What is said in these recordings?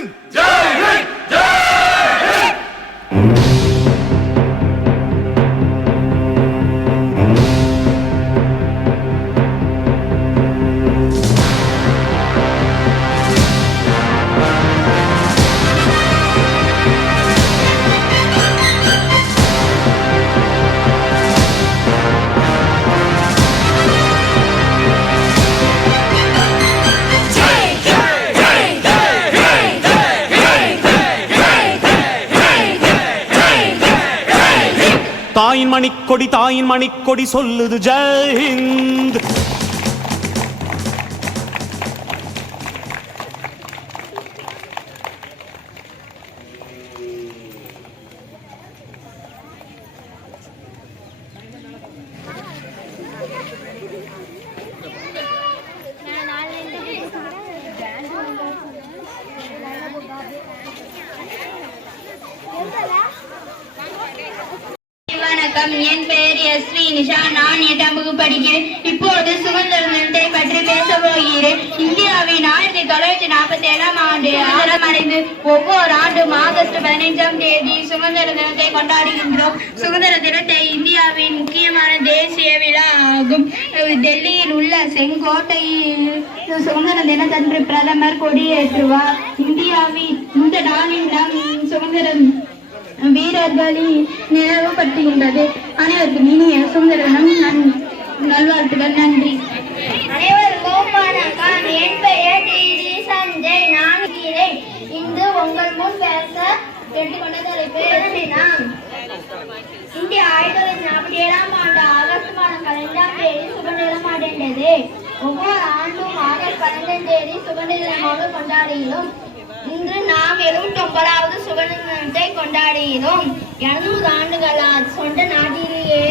ஹிந்த் ஜெய் ஹிந்த் ஜெய் ஹிந்த். தாயின் மணிக்கொடி சொல்லுது ஜெய் ஹிந்த். வணக்கம், என் பெயர் எஸ்வி நிஷா. நான் 8ஆம் வகுப்பு படிக்கிறேன். இப்போது சுதந்திர தினத்தை பற்றி பேச போகிறேன். இந்தியாவின் 1947ஆம் ஆண்டு சுதந்திரம் அடைந்து ஒவ்வொரு ஆண்டும் ஆகஸ்ட் 15ஆம் தேதி சுதந்திர தினத்தை கொண்டாடுகின்றோம். சுதந்திர தினத்தை இந்தியாவின் முக்கியமான தேசிய விழா ஆகும். டெல்லியில் உள்ள செங்கோட்டையில் சுதந்திர தினத்தன்று பிரதமர் கொடியேற்றுவார். இந்தியாவின் இந்த நாளில் நம் சுதந்திரம் வீரர்களின் நினைவுபடுத்துகின்றது. அனைவருக்கும் இனிய சுதந்திர தினம் நல்வாழ்த்துகள். நன்றி. அனைவருக்கும் வணக்கம். என் பெயர் டிடி சஞ்சய். நான் இன்று உங்கள் முன் பேச கேட்டுக்கொண்ட தலைப்பு தினம். இந்தியா 1947ஆம் ஆண்டு ஆகஸ்ட் மாதம் 15ஆம் தேதி சுதந்திரம் அடைந்தது. ஒவ்வொரு ஆண்டும் ஆகஸ்ட் 15ஆம் தேதி சுதந்திர தினமாக கொண்டாடுகிறோம். இன்று நாம் 79வது சுதந்திர தினத்தை கொண்டாடுகிறோம். 200 ஆண்டுகளால் சொந்த நாட்டிலேயே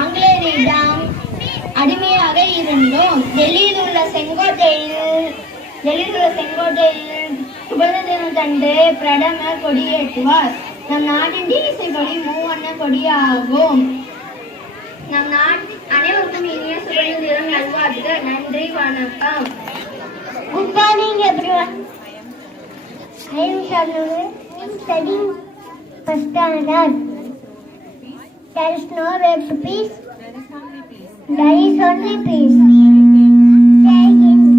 ஆங்கிலேயரிடம் அடிமையாக இருந்தோம். டெல்லியில் உள்ள செங்கோட்டையில் சுதந்திர தினத்தன்று பிரதமர் கொடியேற்றுவார். நம் நாட்டின் தேசிய கொடி மூவண்ண கொடியாகும். நம் அனைவருக்கும் இனிய சுதந்திர தினம் நல்வாழ்த்துக்கள். நன்றி, வணக்கம். Good morning everyone. I am Shalini, studying first standard. There is no way to peace. There is only peace. Jai Hind.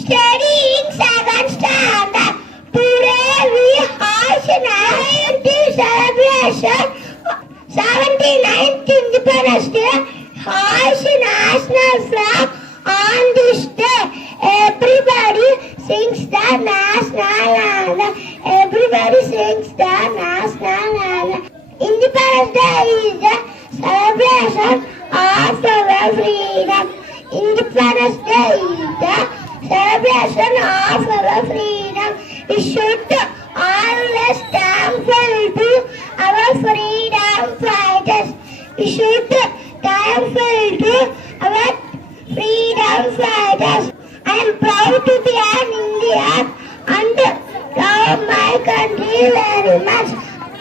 Studying second standard. Today we host 90th celebration, 79th Independence Day. Host national flag on this day. Everybody sings the national anthem. Everybody sings the national anthem. Independence Day is the celebration of our freedom. Independence Day is the celebration of our freedom. We should always thankful to our freedom fighters. We should thankful to our freedom fighters. I am proud to be an Indian and love my country very much.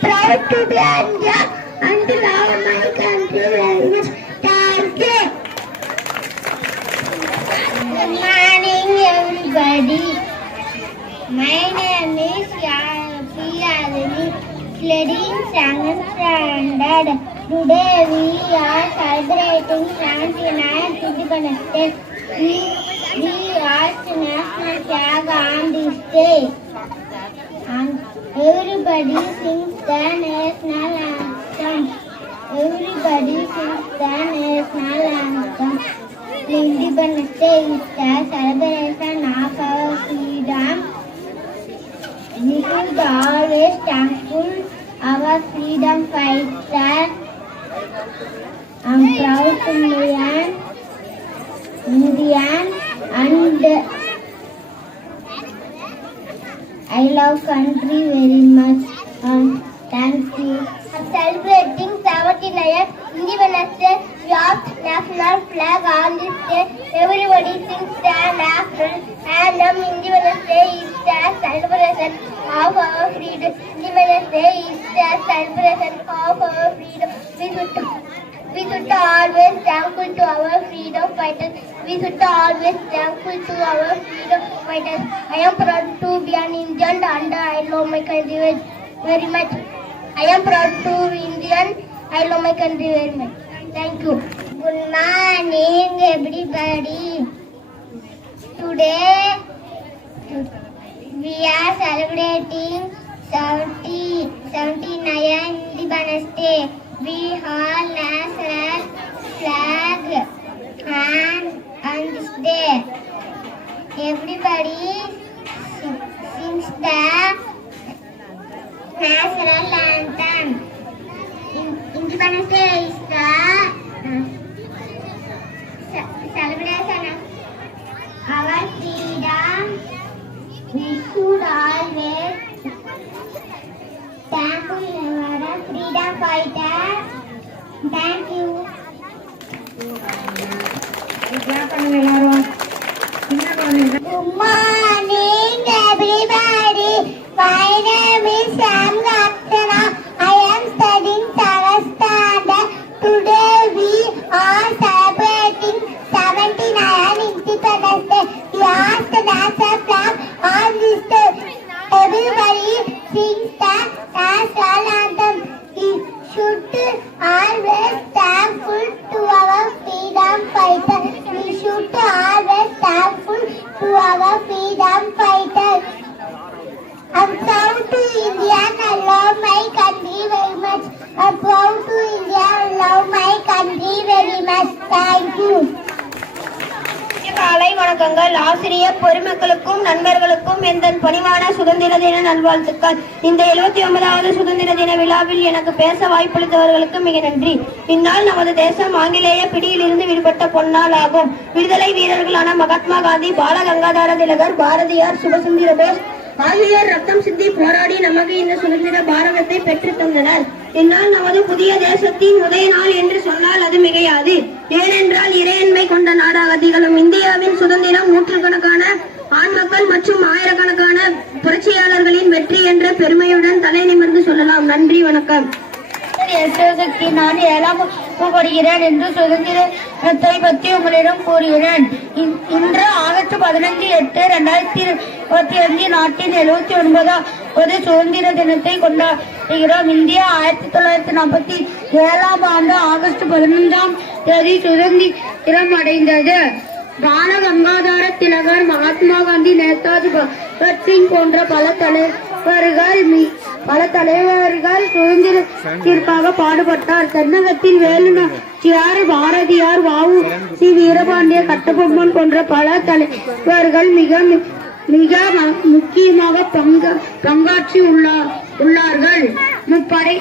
Proud to be an Indian and love my country very much. Thank you. Good morning, everybody. My name is Yadini, studying 7th standard. Today we are celebrating 79th Independence Day. We asked national flag on this day. And everybody sings the national anthem. Everybody sings the national anthem. The Independence Day is the celebration of our freedom. We should always thankful our freedom fighter. I'm proud to be an Indian and I love country very much. Thank you. Celebrating 79th Independence Day, we have national flag on this day. Everybody sings the national anthem. Independence Day is the celebration of our freedom. Independence Day is the celebration of our freedom. We should always thankful to our freedom fighters. We should always thankful to our freedom fighters. I am proud to be an Indian and I love my country very much. I am proud to be Indian. I love my country very much. Thank you. Good morning, everybody. Today we are celebrating 79th Independence Day. We hold national flag on this day. Everybody sings the national anthem. Independence Day is the celebration of our freedom. We should always thankful our freedom fighter. Thank you. Good morning, everybody. My name is Sam Gaktana. I am studying 7th standard. Today we are celebrating 79th Independence Day. We asked the national flag on this day. Everybody sings the national anthem. We should always thankful to our freedom fighters. We should always thankful to our freedom fighters. I'm proud to India and I love my country very much. I'm proud to India and love my country very much. Thank you. காலை வணக்கங்கள். ஆசிரியர் பொதுமக்களுக்கும் நண்பர்களுக்கும் எந்த பணிவான சுதந்திர தின நல்வாழ்த்துக்கள். இந்த 79வது சுதந்திர தின விழாவில் எனக்கு பேச வாய்ப்பளித்தவர்களுக்கு மிக நன்றி. இந்நாள் நமது தேசம் ஆங்கிலேய பிடியிலிருந்து விடுபட்ட பொன்னாள் ஆகும். விடுதலை வீரர்களான மகாத்மா காந்தி, பால கங்காதர திலகர், பாரதியார், சுபசுந்தர போஸ் ஆகியோர் ரத்தம் சிந்தி போராடி நமக்கு இந்த சுதந்திர பாரதத்தை பெற்று தந்தனர். இந்நாள் நமது புதிய தேசத்தின் உதய நாள் என்று சொன்னால் அது மிகையாது. ஏனென்றால் இறையன்மை கொண்ட நாடாக திகழும் இந்தியாவின் சுதந்திரம் நூற்றுக்கணக்கான ஆண் மக்கள் மற்றும் ஆயிரக்கணக்கான புரட்சியாளர்களின் வெற்றி என்ற பெருமையுடன் தலை நிமிர்ந்து சொல்லலாம். நன்றி, வணக்கம். நான் ஏழாமப்படுகிறேன் என்று சுதந்திரத்தை பற்றி உங்களிடம் கூறுகிறேன். இன்று ஆகஸ்ட் 15/8/2025 நாட்டின் 79வது சுதந்திர தினத்தை கொண்டாடுகிறோம். இந்தியா 1947 ஆண்டு ஆகஸ்ட் 15ஆம் தேதி சுதந்திரம் அடைந்தது. பால கங்காதர திலகர், மகாத்மா காந்தி, நேதாஜி பகத்சிங் போன்ற பல தலைவர்கள் சுதந்திரத்திற்காக பாடுபட்டார். தென்னகத்தில் வேலுநாச்சியார், பாரதியார், வ.உ.சி. வீரபாண்டிய கட்டபொம்மன் போன்ற பல தலைவர்கள் மிக முக்கியமாக பங்காற்றி உள்ளார்கள். முப்படை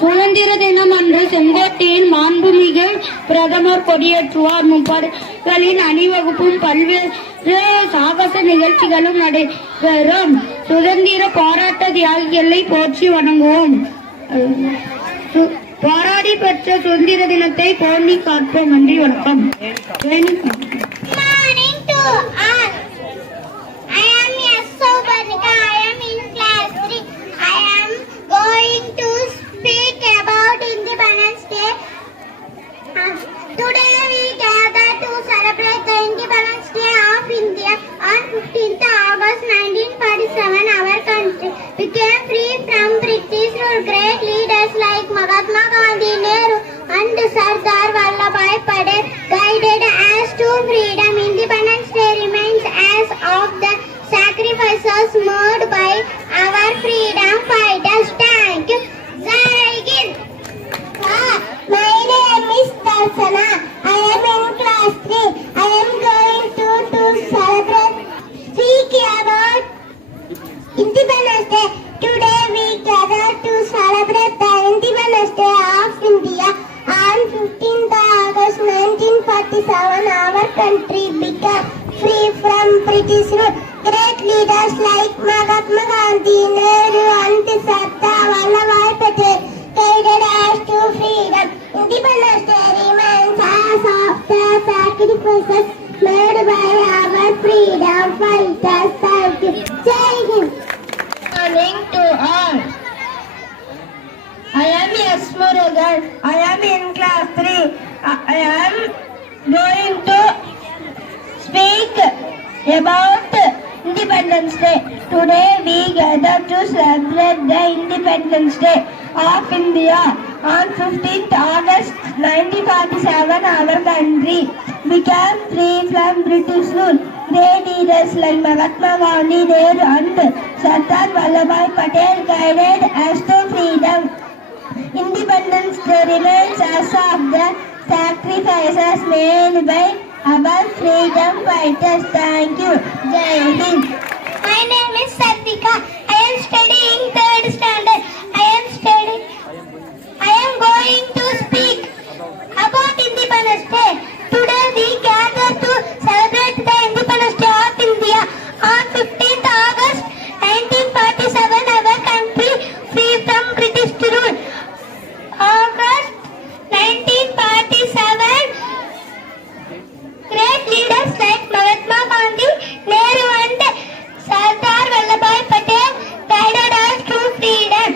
சுதந்திர தினம் அன்று செங்கோட்டையில் மாண்புமிகு பிரதமர் கொடியேற்றுவார். முப்படைகளின் அணிவகுப்பும் பல்வேறு சாகச நிகழ்ச்சிகளும் நடைபெறும். சுதந்திர போராட்ட தியாகிகளை போற்றி வணங்குவோம். போராடி பெற்ற சுதந்திர தினத்தை போண்டி காப்போம். நன்றி, வணக்கம். Morning to all. I am Yasobanika. I am in class 3. I am going to speak about Independence Day. Today we gather to celebrate the Independence Day of India. On 15th August 1947, our country became free from British rule. Great leaders like Mahatma Gandhi, Nehru, and Sardar Vallabhbhai Patel guided us to freedom. Independence Day reminds us of the sacrifices made by our freedom fighters. Thank you. Jai Hind. My name is Darsana. I am in class 3. I am going to celebrate, speak about Independence Day. Today we gather to celebrate the Independence Day of India. On 15th August 1947, our country became free from British rule. Great leaders like Mahatma Gandhi, Nehru, and Sardar Vallabhbhai Patel guided us to freedom. Independence Day reminds us of the sacrifices made by our freedom fighters. Thank you. Jai Hind. Morning to all. I am Yasmurugan. I am in class 3. I am going to speak about Independence Day. Today we gather to celebrate the Independence Day of India. On 15th August 1947, our country became free from British rule. Great leaders like Mahatma Gandhi, Nehru, and Sardar Vallabhbhai Patel guided us to freedom. Independence Day reminds us of the sacrifices made by our freedom fighters. Thank you. Jai Hind. My name is Sartika. I am studying 3rd standard. I am going to speak about Independence Day. Today we gather to celebrate the Independence Day of India. On 15th August 1947, our country free from British rule. August 1947, great leaders like Mahatma Gandhi, Nehru, and Sardar Vallabhbhai Patel guided us to freedom.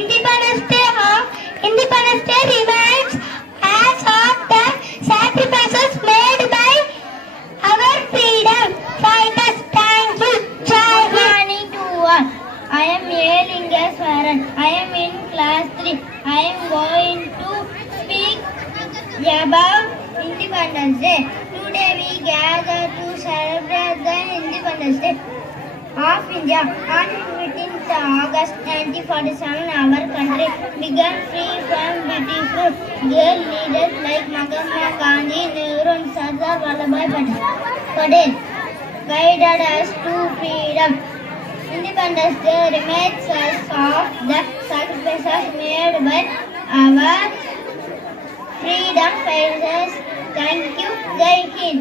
Independence Day reminds us of the sacrifices made by our freedom fighters. Thank you. Jai Hind. Morning to all. I am Lingeswaran. I am in class 3. I am going to speak about Independence Day. Today we gather to celebrate the Independence Day of India. On 15th August 1947, our country began free from British rule. Great leaders like Mahatma Gandhi, Nehru, and Sardar Vallabhbhai Patel guided us to freedom. Independence Day reminds us of the sacrifices made by our freedom fighters. Thank you. Jai Hind.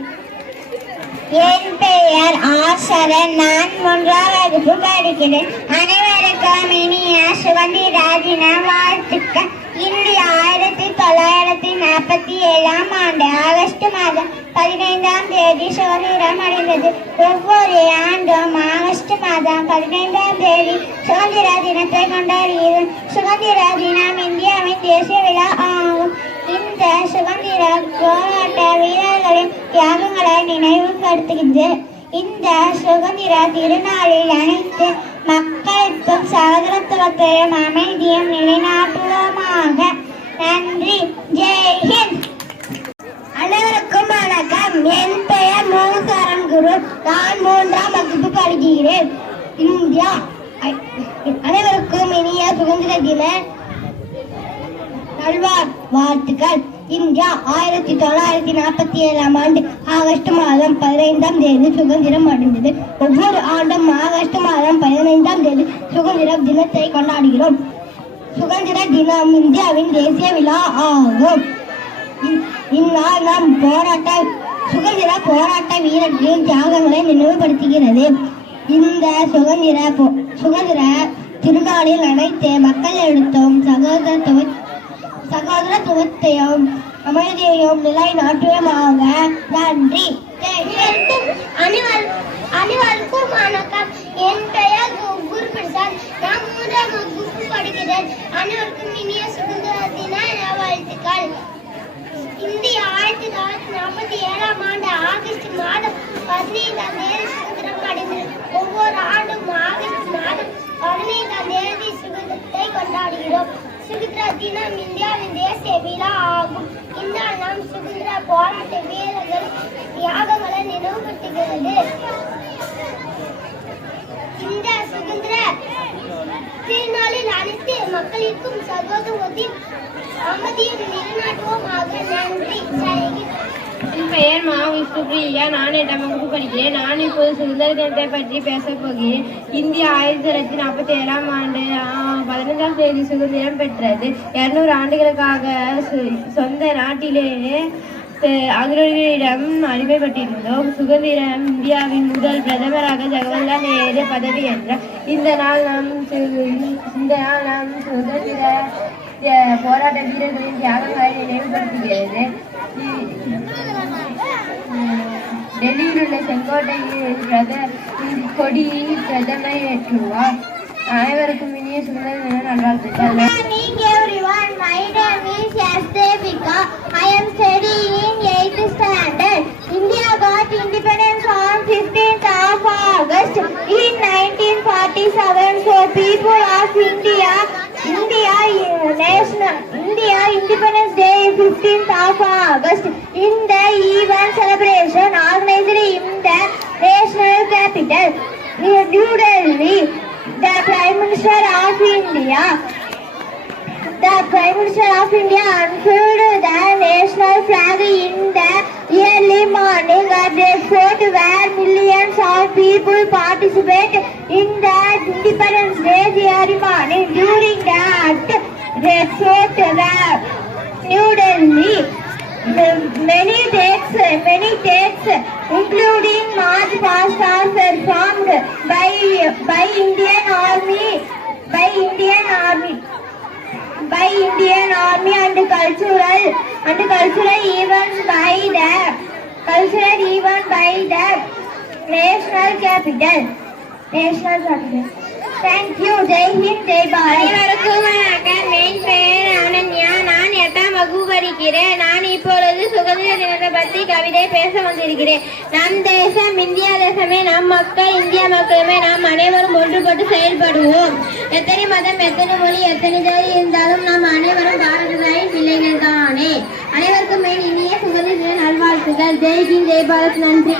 என் பெயர் ஆசரன். நான் 3ஆம் வகுப்பு படிக்கிறேன். அனைவருக்கும் இனிய சுதந்திர தின வாழ்த்துக்கள். இந்தியா 1947 ஆண்டு ஆகஸ்ட் மாதம் 15ஆம் தேதி சுதந்திரம் அடைந்தது. ஒவ்வொரு ஆண்டும் ஆகஸ்ட் மாதம் 15ஆம் தேதி சுதந்திர தினத்தை கொண்டாடுகிறது. சுதந்திர தினம் இந்தியாவின் தேசிய விழா ஆகும். இந்த சுதந்திர போராட்ட வீரர்களின் தியாகங்களை நினைவுபடுத்துகின்றது. இந்த சுதந்திர திருநாளில் அனைத்து மக்களுக்கும் சகோதரத்துவத்தையும் அமைதியும் நிலைநாட்டுவோமாக. நன்றி. ஜெய் ஹிந்த். அனைவருக்கும் வணக்கம். என் பெயர் மோகசரன் குரு. நான் 3ஆம் வகுப்பு படிக்கிறேன். இந்தியா அனைவருக்கும் இனிய சுதந்திர தின நல்வாழ்த்துக்கள். இந்தியா 1947 ஆண்டு ஆகஸ்ட் மாதம் 15ஆம் தேதி சுதந்திரம் அடைந்தது. ஒவ்வொரு ஆண்டும் ஆகஸ்ட் மாதம் 15ஆம் தேதி சுதந்திர தினத்தை கொண்டாடுகிறோம். சுதந்திர தினம் இந்தியாவின் தேசிய விழா ஆகும். இந்நாள் நாம் சுதந்திர போராட்ட வீரர்களின் தியாகங்களை நினைவுபடுத்துகிறது. இந்த சுதந்திர திருநாளில் அனைத்து மக்களிடத்தும் சமத்துவத்தையும் அமைதியையும் நிலைநாட்டுவோமாக. நன்றி. அனைவருக்கும் வணக்கம். என் பெயர் குருபிரசாத். நான் 3ஆம் வகுப்பு படிக்கிறேன். அனைவருக்கும் இனிய சுதந்திர தின நல்வாழ்த்துக்கள். இந்தியா 1947ஆம் ஆண்டு ஆகஸ்ட் மாதம் 15ஆம் தேதி சுதந்திரம் அடைந்தது. ஒவ்வொரு ஆண்டும் ஆகஸ்ட் மாதம் 15ஆம் தேதி சுதந்திரத்தை கொண்டாடுகிறோம். சுதந்திர தினம் இந்தியாவின் தேசிய விழா ஆகும். இந்த நாம் சுதந்திர போராட்ட வீரர்கள் தியாகங்களை நினைவுபடுத்துகிறது. இந்த சுதந்திர திருநாளில் அனைத்து மக்களுக்கும் சகோதரத்தையும் அமைதியும் நிலைநாட்டுவோமாக. நன்றி. என் பெயர் மா விஷ்ணுபிரியா. நான் 8ஆம் வகுப்பு படிக்கிறேன். நான் இப்போது சுதந்திர தினத்தை பற்றி பேசப் போகிறேன். இந்தியா 1947ஆம் ஆண்டு 15ஆம் தேதி சுதந்திரம் பெற்றது. 200 ஆண்டுகளுக்காக சொந்த நாட்டிலேயே ஆங்கிலேயரிடம் அடிமைப்பட்டிருந்தோம். சுதந்திரம் இந்தியாவின் முதல் பிரதமராக ஜவஹர்லால் நேரு பதவி என்றார். இந்த நாள் நாம் சுதந்திர போராட்ட வீரர்களின் தியாகங்களை நினைவுபடுத்துகிறது. டெல்லியில் உள்ள செங்கோட்டையில் கொடி பிரதமர் ஏற்றுவார். அனைவருக்கும் இனிய சுதந்திர தின நல்வாழ்த்துக்கள். My name is Yasdevika. I am studying in 8th standard. India got independence on 15th of August in 1947. So people of India Independence Day 15th of August. In the event celebration organized in the national capital, New Delhi, the Prime Minister of India unfurled the national flag in the early morning at Red Fort, where millions of people participate in the Independence Day ceremony. During that Red Fort, New Delhi, many takes, including March Past, are performed by Indian Army and cultural events by the national capital. Thank you. Jai Hind, Jai Bharat. அனைவருக்கும் வணக்கம். என் பெயர் அனன்யா. நான் 8ஆம் வகுப்பு படிக்கிறேன். நான் இப்பொழுது சுதந்திர தினத்தை பற்றி கவிதை பேச வந்திருக்கிறேன். நம் தேசம் இந்தியா தேசமே, நம் மக்கள் இந்தியா மக்களுமே, நாம் அனைவரும் ஒன்றுபட்டு செயல்படுவோம். எத்தனை மதம், எத்தனை மொழி, எத்தனை ஜாதி இருந்தாலும் நாம் அனைவரும் பாரதியின் பிள்ளைகள் தானே. அனைவருக்கும் என் இனிய சுதந்திர தின நல்வாழ்த்துக்கள். ஜெய் ஹிந்த், ஜெய் பாரத். நன்றி.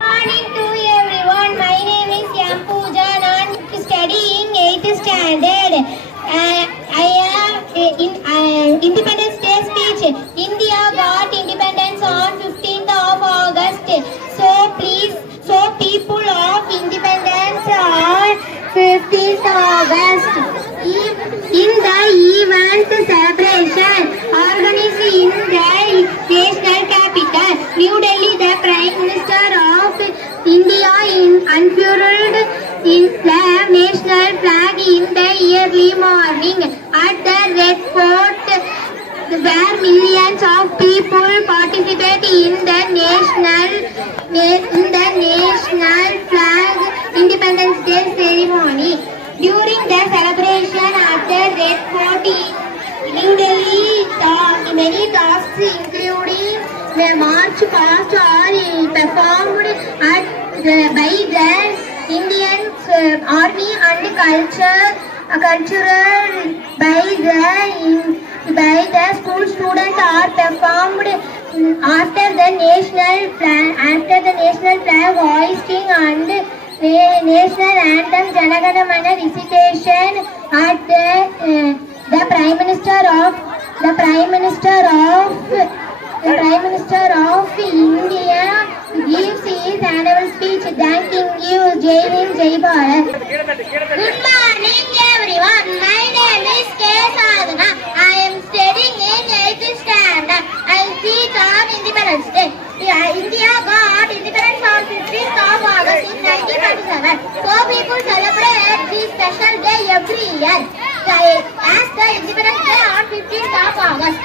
Morning to everyone. My name is Yam Pooja. I'm studying 8th standard. I am in Independence Day speech. India got independence on 15th of August. So people of independence on 15th August. In the event celebration organized in the national capital, New Delhi, the Prime Minister of India unfurled the national flag in the early morning at the Red Fort, where millions of people participate in the national flag Independence Day ceremony. During the celebration at the Red Fort in New Delhi, many tasks including the March Past are performed by the Indian Army and cultural by the school students are performed after the national flag hoisting and national anthem Jana Gana Mana recitation at the Prime Minister of India gives his annual speech. Thanking you. Jai Hind, Jai Bharat. Good morning everyone. My name is K. Sadhana. I am studying in 8th standard. I speak on Independence Day. India got independence on 15th of August in 1947. So people celebrate this special day every year. As the Independence Day on 15th of August.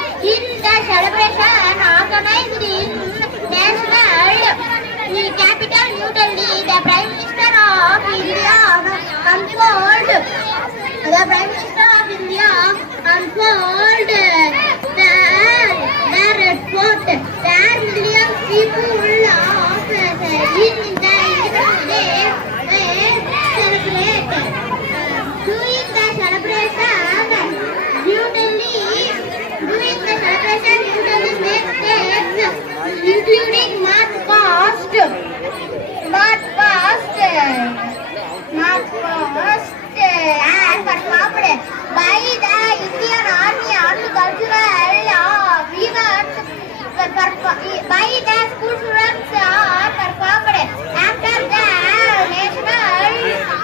unfold. The Prime Minister of India unfold the red fort. There millions people of in the Independence Day celebrate. During the celebration, New Delhi makes steps, including march past and performed by the Indian Army cultural events by the school students performed after the national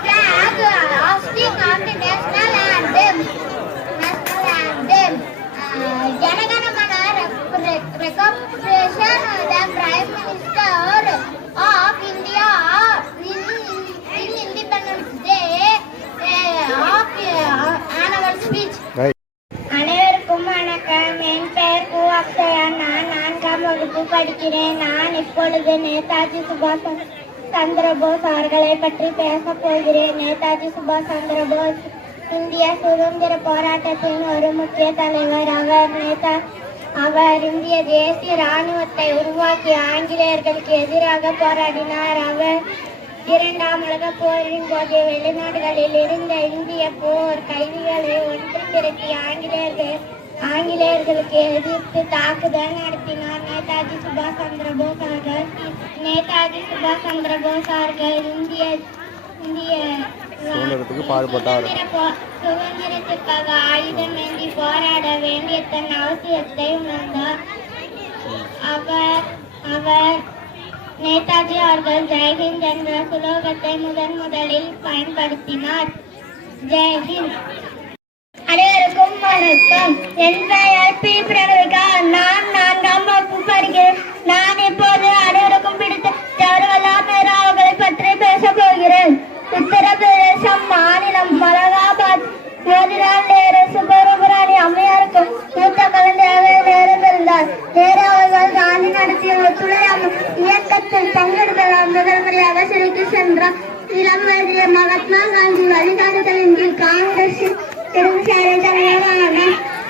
flag hosting of the national anthem. Janaganamana recognition the Prime Minister of India in Independence Day annual speech. அனைவருக்கும் வணக்கம். என் பெயர் கு அக்ஷயா. நான் 4ஆம் வகுப்பு படிக்கிறேன். நான் இப்பொழுது நேதாஜி சுபாஷ் சந்திரபோஸ் அவர்களை பற்றி பேசப் போகிறேன். நேதாஜி சுபாஷ் சந்திரபோஸ் இந்திய சுதந்திர போராட்டத்தின் ஒரு முக்கிய தலைவர். அவர் இந்திய தேசிய ராணுவத்தை உருவாக்கி ஆங்கிலேயர்களுக்கு எதிராக போராடினார். அவர் 2ஆம் உலகப் போரின் போது வெளிநாடுகளில் இருந்த இந்திய போர் கைதிகளை ஒன்று திரட்டி ஆங்கிலேயர்களுக்கு எதிர்த்து தாக்குதல் நடத்தினார். நேதாஜி சுபாஷ் சந்திரபோஸ் அவர்கள் இந்திய சுதந்திரத்திற்காக ஆயுதம் ஏந்தி போராட வேண்டிய தன் அவசியத்தை உணர்ந்தார். அவர் நேதாஜி அவர்கள் ஜெய்ஹிந்த் என்ற சுலோகத்தை முதலில் பயன்படுத்தினார். ஜெய்ஹிந்த். அனைவருக்கும் வணக்கம். என் பெயர் பி. பிரகவிகா. நான் 4ஆம் வகுப்பு படிக்கிறேன். நான் இப்போது அனைவருக்கும் பிடித்த ஜவஹர்லால் நேரு அவர்களை பற்றி பேசப் போகிறேன். உத்தரப்பிரதேசம் மாநிலம் அலகாபாத் ஜவஹர்லால் நேரு சுப்பராமணி அம்மையாருக்கும் மூத்த குழந்தையாக நேரு பிறந்தார். நேரு அவர்கள் காந்தி நடத்திய ஒத்துழையாமை இயக்கத்தில் பங்கெடுப்பதால் முதல் முறையாக சிறைக்கு சென்றார். இளம் வயதிலே மகாத்மா காந்தி வழிகாட்டுதலின் கீழ் காங்கிரஸில் இடதுசாரி தலைவரான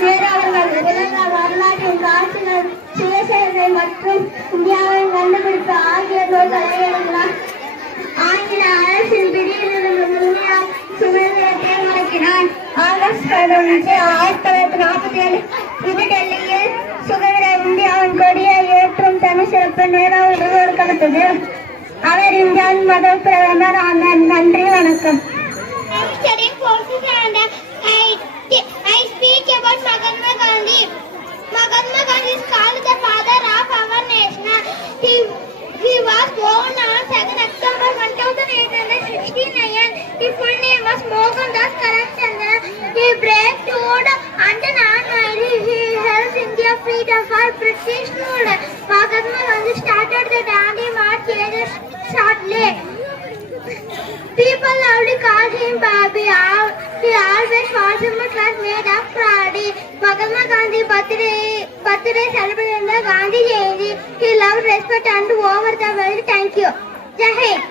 நேரு அவர்கள் உலக வரலாற்றின் காட்சிகள் சுயசேவை மற்றும் இந்தியாவின் கண்டுபிடிப்பு ஆகிய நூல்களை எழுதினார். ஆங்கில அரசின் பிடியிலிருந்து முழுமையாக சுதந்திரத்தை முடக்கினார். ஆகஸ்ட் 15, 1947 புதுடெல்லியில் சுதந்திர இந்தியாவின் கொடியை ஏற்றும் தனி சிறப்பு நேரு கொடுக்கப்பட்டது. அவர் இந்தியாவின் முதல் பிரதமர் ஆனார். நன்றி, வணக்கம். I speak about Mahatma Gandhi. Mahatma Gandhi is called the father of our nation. He was born on 2nd October 1869. His full name was Mohandas Karamchand. He braved and non-violently he held India freedom for British rule. Mahatma Gandhi started the Dandi March shortly. People loudly called him Babi. He always was made of pride. Mahatma Gandhi birthday celebrated the Gandhi Jayanti. He loved respect and over the world. Thank you. Jai Hind.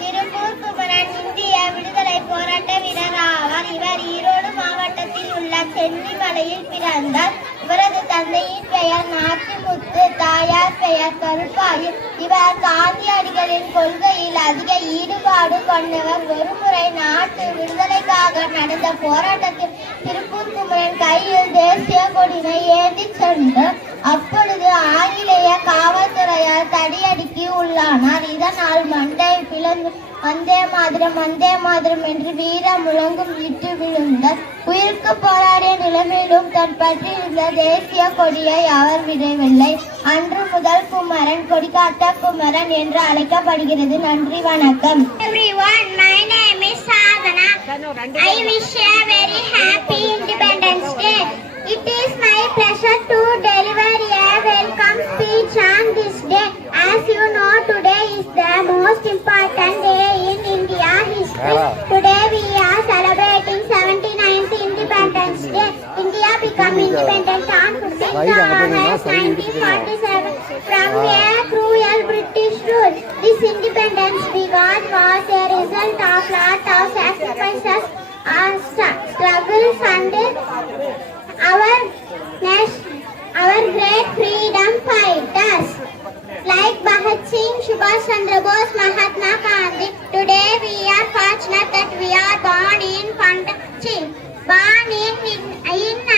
Tiruppur Kumaran இந்திய விடுதலை போராட்ட வீரர் ஆவார். இவர் ஈரோடு மாவட்டத்தில் உள்ள சென்னிமலையில் பிறந்தார். இவரது தந்தையின் பெயர் நாச்சிமுத்து, தாயார் பெயர் கருப்பாயி. இவர் காந்தியடிகளின் கொள்கையில் அதிக ஈடுபாடு கொண்டவர். ஒருமுறை நாட்டு விடுதலைக்காக நடந்த போராட்டத்தில் திருப்பூர் குமரன் கையில் தேசிய கொடியை ஏந்தி சென்றார். அப்பொழுது ஆங்கிலேய காவல்துறையால் தடியடிக்கு உள்ளானார். இதனால் மண்டை பிளந்து வந்தே மாதரம் என்று வீர முழங்கும் இட்டு விழுந்தார். உயிருக்கு போராடிய நிலைமையிலும் தன் பற்றியிருந்த தேசிய கொடியை அவர் விடவில்லை. அன்று முதல் குமரன் கொடிகாத்த குமரன் என்று அழைக்கப்படுகிறது. நன்றி, வணக்கம். Everyone, my name is Sadhana. I wish you a very happy Independence Day. It is my pleasure to deliver a welcome speech on this day. As you know, today is the most important day in India history. Today we are celebrating 79th Independence Day. India became independent on 15th August 1947 from a cruel British rule. This independence we got was a result of lot of sacrifices and struggles and our great freedom fighters like Bhagat Singh, Subhash Chandra Bose, Mahatma Gandhi. Today we are fortunate that we are born in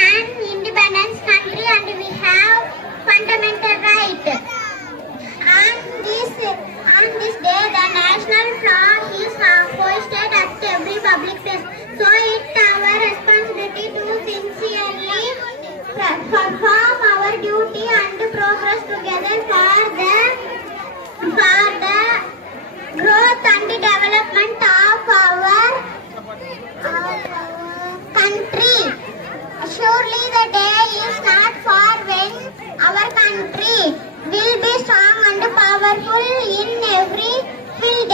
an independent country and we have fundamental right. On this day, the national flag is hoisted at every public place. So it's our responsibility to sincerely perform our duty and progress together for the growth and development of our country. Surely the day is not far when our country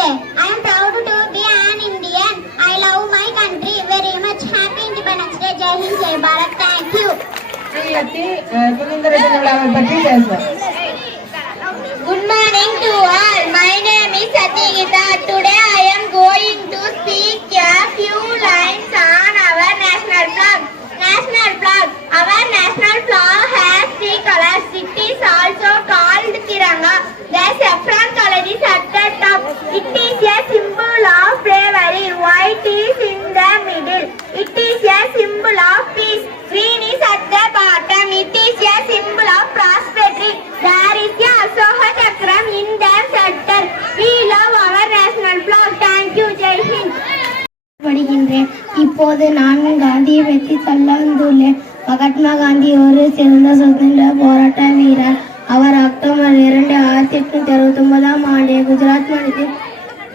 Day. I am proud to be an Indian. I love my country very much. Happy Independence Day. Jai Hind, Jai Bharat. Thank you. Good morning to all. My name is Satyagita. Today I am going to speak a few lines on our national flag. National flag. Our national flag has three colors. It is also called Tiranga. The saffron color is at the top. It is a symbol of bravery. White is in the middle. It is a symbol of peace. Green is at the bottom. It is a symbol of prosperity. There is a Ashoka Chakram in the center. We love our national flag. Thank you. Jai Hind. படிக்கின்றேன். இப்போது நான் காந்தியை பற்றி சொல்ல வந்துள்ளேன். மகாத்மா காந்தி ஒரு சிறந்த சுதந்திர போராட்ட வீரர். அவர் அக்டோபர் 2, 1869 குஜராத் மாநிலத்தில்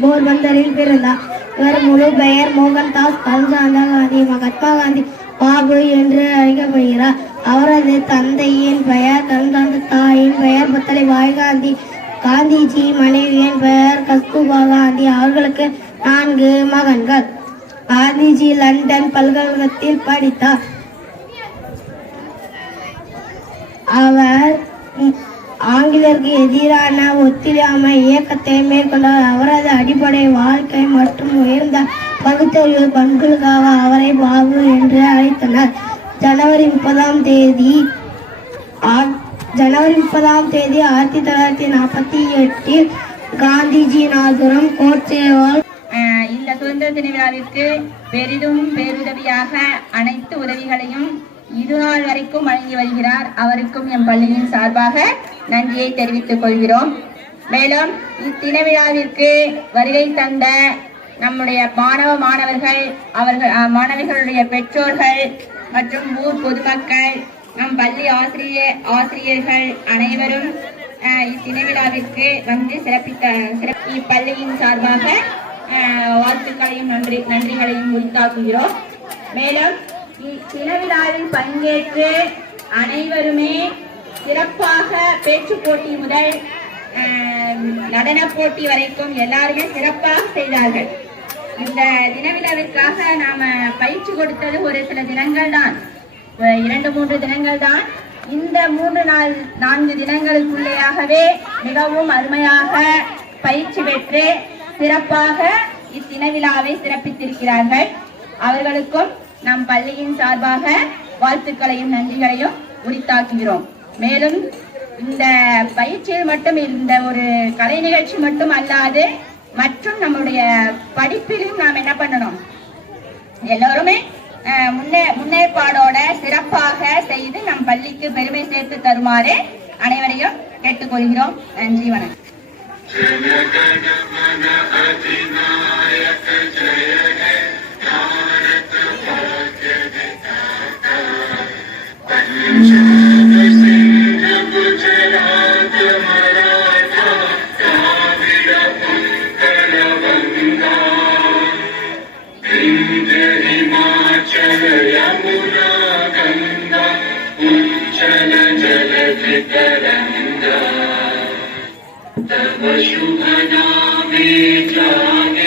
போர்பந்தரில் பிறந்தார். இவர் முழு பெயர் மோகன்தாஸ் கரம்சந்த் காந்தி. மகாத்மா காந்தி பாபு என்று அழைக்கப்படுகிறார். அவரது தந்தையின் பெயர் கரம்சந்த், தாயின் பெயர் புத்தலிபாய் காந்தி. காந்திஜி மனைவியின் பெயர் கஸ்தூர்பா காந்தி. அவர்களுக்கு 4 மகன்கள். காந்திஜி லண்டன் பல்கலைக்கழகத்தில் படித்தார். அவர் ஆங்கிலேயருக்கு எதிரான ஒத்துழையாமை இயக்கத்தை மேற்கொண்டார். அவரது அடிப்படை வாழ்க்கை மற்றும் உயர்ந்த பகுத்தறிவு பண்புகளுக்காக அவரை பாபு என்று அழைத்தனர். ஜனவரி 30 1948 காந்திஜி நாதுரம் கோட்சேவால் இந்த சுதந்திர தின விழாவிற்கு பெரிதும் பேருதவியாக அனைத்து உதவிகளையும் இதுநாள் வரைக்கும் வழங்கி வருகிறார். அவருக்கும் எம் பள்ளியின் சார்பாக நன்றியை தெரிவித்துக் கொள்கிறோம். மேலும் இத்தின விழாவிற்கு வருகை தந்த நம்முடைய மாணவர்கள், மாணவர்களுடைய பெற்றோர்கள் மற்றும் ஊர் பொதுமக்கள், நம் பள்ளி ஆசிரியர்கள் அனைவரும் இத்தின விழாவிற்கு வந்து இப்பள்ளியின் சார்பாக வாழ்த்துக்களையும் நன்றிகளையும் உரித்தாக்குகிறோம். மேலும் இத்தினவிழாவில் பங்கேற்று அனைவருமே சிறப்பாக பேச்சு போட்டி முதல் நடன போட்டி வரைக்கும் எல்லாருமே சிறப்பாக செய்தார்கள். இந்த தினவிழாவிற்காக நாம பயிற்சி கொடுத்தது ஒரு சில தினங்கள் தான், 2-3 தினங்கள் தான். இந்த 3-4 தினங்களுக்குள்ளேயாகவே மிகவும் அருமையாக பயிற்சி பெற்று சிறப்பாக இத்தினவிழாவை சிறப்பித்திருக்கிறார்கள். அவர்களுக்கும் நம் பள்ளியின் சார்பாக வாழ்த்துக்களையும் நன்றிகளையும் உரித்தாக்குகிறோம். மேலும் இந்த பயிற்சியில் மட்டும் இந்த ஒரு கலை நிகழ்ச்சி மட்டும் அல்லாது மற்றும் நம்முடைய படிப்பிலும் நாம் என்ன பண்ணணும், எல்லோருமே முன்னேற்பாடோட சிறப்பாக செய்து நம் பள்ளிக்கு பெருமை சேர்த்து தருமாறு அனைவரையும் கேட்டுக்கொள்கிறோம். நன்றி, வணக்கம். तव शुभ नामे जागे